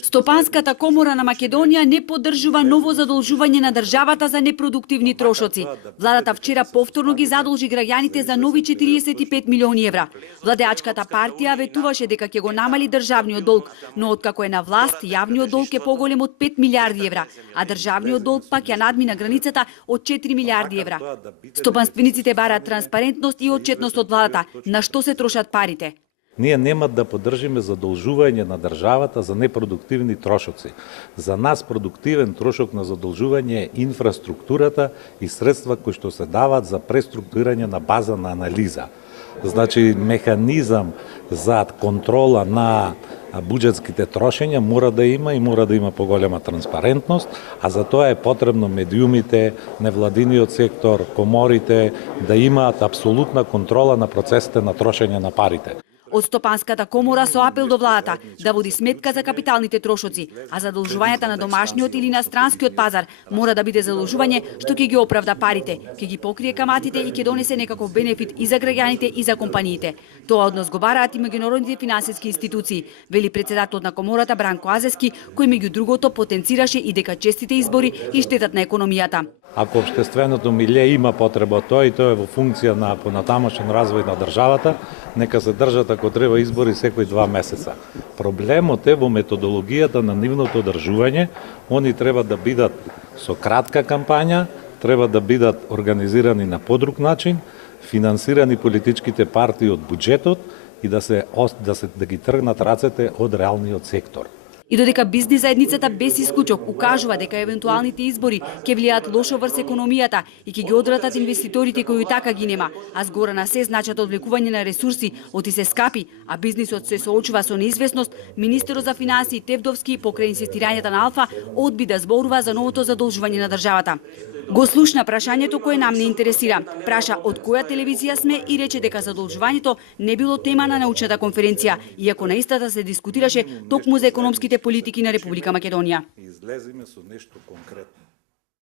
Стопанската комора на Македонија не поддржува ново задолжување на државата за непродуктивни трошоци. Владата вчера повторно ги задолжи граѓаните за нови 45 милиони евра. Владеачката партија ветуваше дека ќе го намали државниот долг, но откако е на власт, јавниот долг е поголем од 5 милиарди евра, а државниот долг пак ја надмина границата од 4 милиарди евра. Стопанствениците бараат транспарентност и отчетност од владата, на што се трошат парите. Ние нема да поддржиме задолжување на државата за непродуктивни трошоци. За нас продуктивен трошок на задолжување е инфраструктурата и средства кои што се дават за преструктурирање на база на анализа. Значи, механизам за контрола на буџетските трошења мора да има и мора да има поголема транспарентност, а за тоа е потребно медиумите, невладиниот сектор, коморите да имаат апсолутна контрола на процесите на трошење на парите. Од Стопанската комора со апел до владата да води сметка за капиталните трошоци, а задолжувањата на домашниот или на странскиот пазар мора да биде задолжување што ќе ги оправда парите, ќе ги покрие каматите и ќе донесе некаков бенефит и за граѓаните и за компаниите. Тоа однос го бараат и меѓународните финансиски институции, вели претседателот на комората Бранко Азески, кој меѓу другото потенцираше и дека честите избори и штетат на економијата. Ако општественото милје има потреба од тоа и тоа е во функција на понатамошен развој на државата, нека се држат ако треба избори секои 2 месеца. Проблемот е во методологијата на нивното одржување, они треба да бидат со кратка кампања, треба да бидат организирани на подруг начин, финансирани политичките партии од буџетот и да ги тргнат рацете од реалниот сектор. И додека бизнис заедницата без исклучок укажува дека евентуалните избори ќе влијаат лошо врз економијата и ќе ги одвратат инвеститорите кои така ги нема, а згора на се значат одвлекување на ресурси, оти се скапи, а бизнисот се соочува со неизвестност, министерот за финансии Тевдовски покрај инсистирањата на Алфа одби да зборува за новото задолжување на државата. Го слушна прашањето кое нам не интересира. Праша од која телевизија сме и рече дека задолжувањето не било тема на научната конференција, иако на истата се дискутираше токму за економските политики на Република Македонија. Излеземе со нешто конкретно.